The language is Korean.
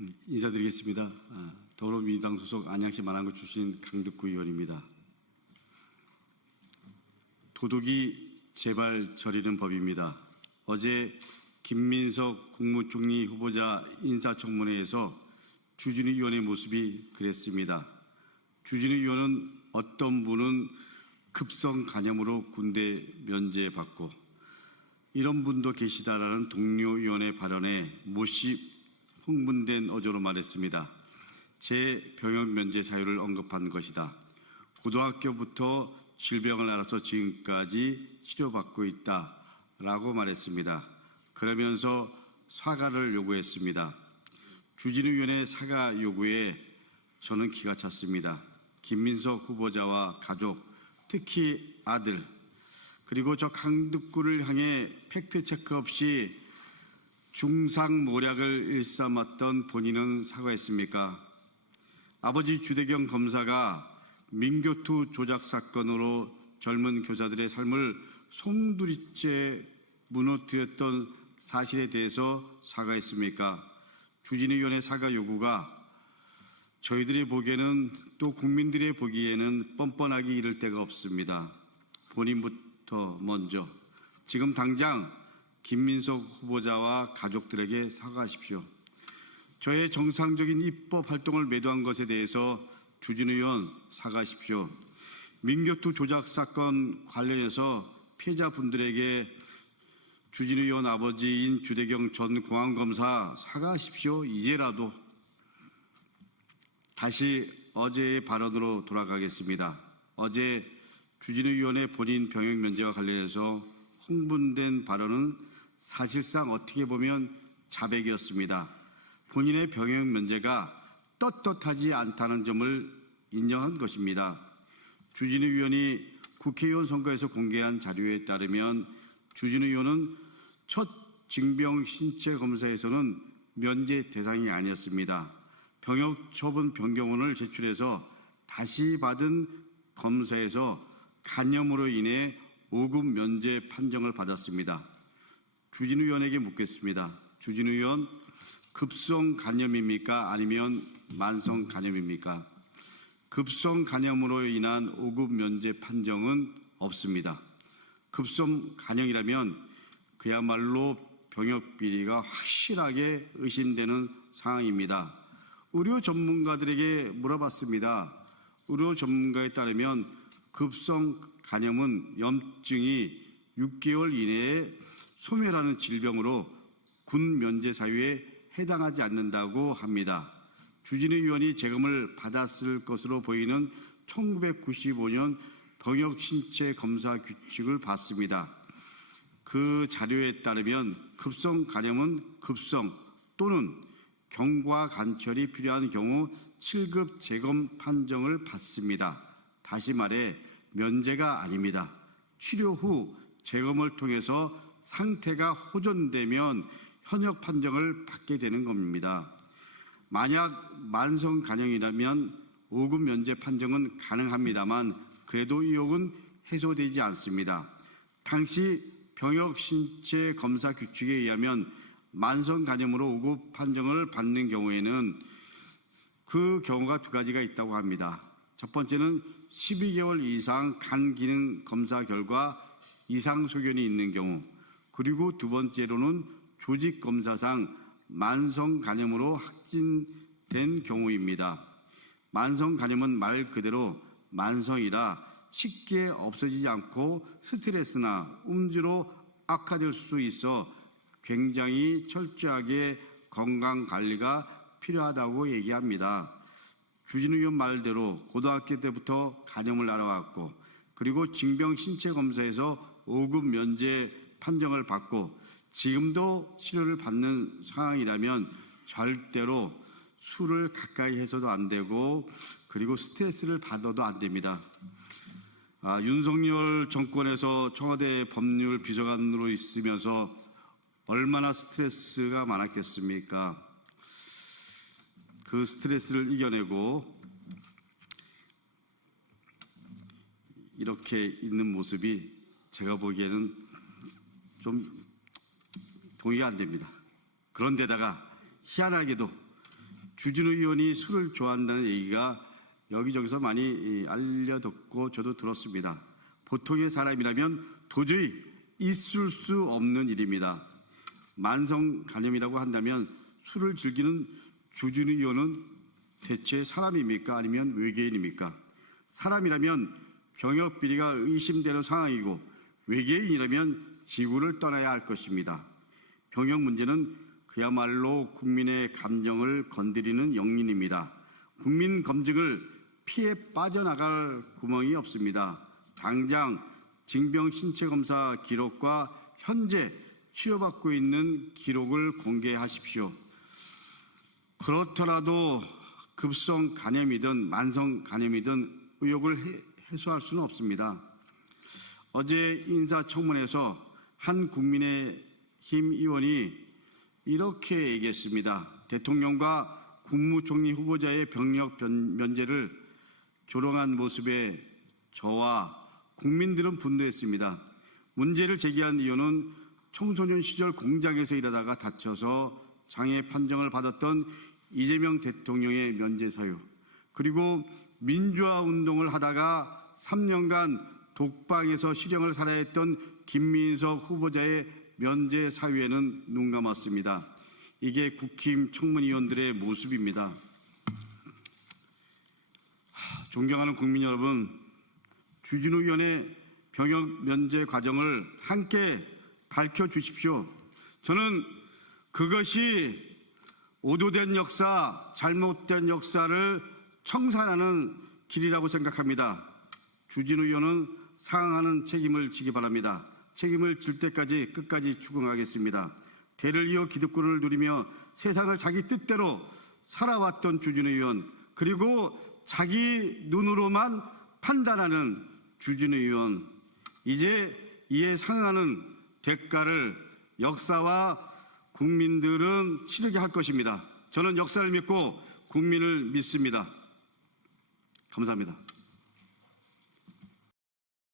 인사드리겠습니다. 더불어민주당 소속 안양시 마랑구 출신 강덕구 의원입니다. 도둑이 제발 저리는 법입니다. 어제 김민석 국무총리 후보자 인사청문회에서 주진우 의원의 모습이 그랬습니다. 주진우 의원은 어떤 분은 급성 간염으로 군대 면제받고 이런 분도 계시다라는 동료 의원의 발언에 몹시 흥분된 어조로 말했습니다. 제 병역 면제 사유를 언급한 것이다. 고등학교부터 질병을 앓아서 지금까지 치료받고 있다라고 말했습니다. 그러면서 사과를 요구했습니다. 주진우 의원의 사과 요구에 저는 기가 찼습니다. 김민석 후보자와 가족, 특히 아들, 그리고 저 강덕구를 향해 팩트체크 없이 중상모략을 일삼았던 본인은 사과했습니까? 아버지 주대경 검사가 민교투 조작 사건으로 젊은 교사들의 삶을 송두리째 무너뜨렸던 사실에 대해서 사과했습니까? 주진우 의원의 사과 요구가 저희들이 보기에는 또 국민들이 보기에는 뻔뻔하기 이를 데가 없습니다. 본인부터 먼저 지금 당장 김민석 후보자와 가족들에게 사과하십시오. 저의 정상적인 입법 활동을 매도한 것에 대해서 주진우 의원 사과하십시오. 민교투 조작 사건 관련해서 피해자분들에게 주진우 의원 아버지인 주대경 전 공안검사 사과하십시오. 이제라도. 다시 어제의 발언으로 돌아가겠습니다. 어제 주진우 의원의 본인 병역 면제와 관련해서 흥분된 발언은 사실상 어떻게 보면 자백이었습니다. 본인의 병역 면제가 떳떳하지 않다는 점을 인정한 것입니다. 주진우 의원이 국회의원 선거에서 공개한 자료에 따르면 주진우 의원은 첫 징병 신체 검사에서는 면제 대상이 아니었습니다. 병역 처분 변경원을 제출해서 다시 받은 검사에서 간염으로 인해 5급 면제 판정을 받았습니다. 주진우 의원에게 묻겠습니다. 주진우 의원, 급성 간염입니까? 아니면 만성 간염입니까? 급성 간염으로 인한 5급 면제 판정은 없습니다. 급성 간염이라면 그야말로 병역 비리가 확실하게 의심되는 상황입니다. 의료 전문가들에게 물어봤습니다. 의료 전문가에 따르면 급성 간염은 염증이 6개월 이내에 소멸하는 질병으로 군 면제 사유에 해당하지 않는다고 합니다. 주진우 의원이 재검을 받았을 것으로 보이는 1995년 병역 신체 검사 규칙을 봤습니다. 그 자료에 따르면 급성 간염은 급성 또는 경과 간철이 필요한 경우 7급 재검 판정을 받습니다. 다시 말해 면제가 아닙니다. 치료 후 재검을 통해서 상태가 호전되면 현역 판정을 받게 되는 겁니다. 만약 만성 간염이라면 5급 면제 판정은 가능합니다만 그래도 의혹은 해소되지 않습니다. 당시 병역 신체 검사 규칙에 의하면 만성 간염으로 5급 판정을 받는 경우에는 그 경우가 두 가지가 있다고 합니다. 첫 번째는 12개월 이상 간 기능 검사 결과 이상 소견이 있는 경우, 그리고 두 번째로는 조직 검사상 만성 간염으로 확진된 경우입니다. 만성 간염은 말 그대로 만성이라 쉽게 없어지지 않고 스트레스나 음주로 악화될 수 있어 굉장히 철저하게 건강관리가 필요하다고 얘기합니다. 주진우 의원 말대로 고등학교 때부터 간염을 알아왔고 그리고 징병 신체 검사에서 5급 면제 판정을 받고 지금도 치료를 받는 상황이라면 절대로 술을 가까이 해서도 안 되고 그리고 스트레스를 받아도 안 됩니다. 윤석열 정권에서 청와대 법률 비서관으로 있으면서 얼마나 스트레스가 많았겠습니까? 그 스트레스를 이겨내고 이렇게 있는 모습이 제가 보기에는 좀 동의가 안 됩니다. 그런데다가 희한하게도 주진우 의원이 술을 좋아한다는 얘기가 여기저기서 많이 알려듣고 저도 들었습니다. 보통의 사람이라면 도저히 있을 수 없는 일입니다. 만성 간염이라고 한다면 술을 즐기는 주진우 의원은 대체 사람입니까? 아니면 외계인입니까? 사람이라면 병역 비리가 의심되는 상황이고 외계인이라면 지구를 떠나야 할 것입니다. 병역 문제는 그야말로 국민의 감정을 건드리는 영린입니다. 국민 검증을 피해 빠져나갈 구멍이 없습니다. 당장 징병 신체 검사 기록과 현재 치료받고 있는 기록을 공개하십시오. 그렇더라도 급성 간염이든 만성 간염이든 의혹을 해소할 수는 없습니다. 어제 인사청문회에서 한 국민의힘 의원이 이렇게 얘기했습니다. 대통령과 국무총리 후보자의 병역 면제를 조롱한 모습에 저와 국민들은 분노했습니다. 문제를 제기한 의원은 청소년 시절 공장에서 일하다가 다쳐서 장애 판정을 받았던 이재명 대통령의 면제 사유, 그리고 민주화 운동을 하다가 3년간 독방에서 실형을 살아야 했던 김민석 후보자의 면제 사유에는 눈 감았습니다. 이게 국힘 청문위원들의 모습입니다. 존경하는 국민 여러분, 주진우 의원의 병역 면제 과정을 함께 밝혀주십시오. 저는 그것이 오도된 역사, 잘못된 역사를 청산하는 길이라고 생각합니다. 주진우 의원은 상응하는 책임을 지기 바랍니다. 책임을 질 때까지 끝까지 추궁하겠습니다. 대를 이어 기득권을 누리며 세상을 자기 뜻대로 살아왔던 주진우 의원, 그리고 자기 눈으로만 판단하는 주진우 의원, 이제 이에 상응하는 대가를 역사와 국민들은 치르게 할 것입니다. 저는 역사를 믿고 국민을 믿습니다. 감사합니다.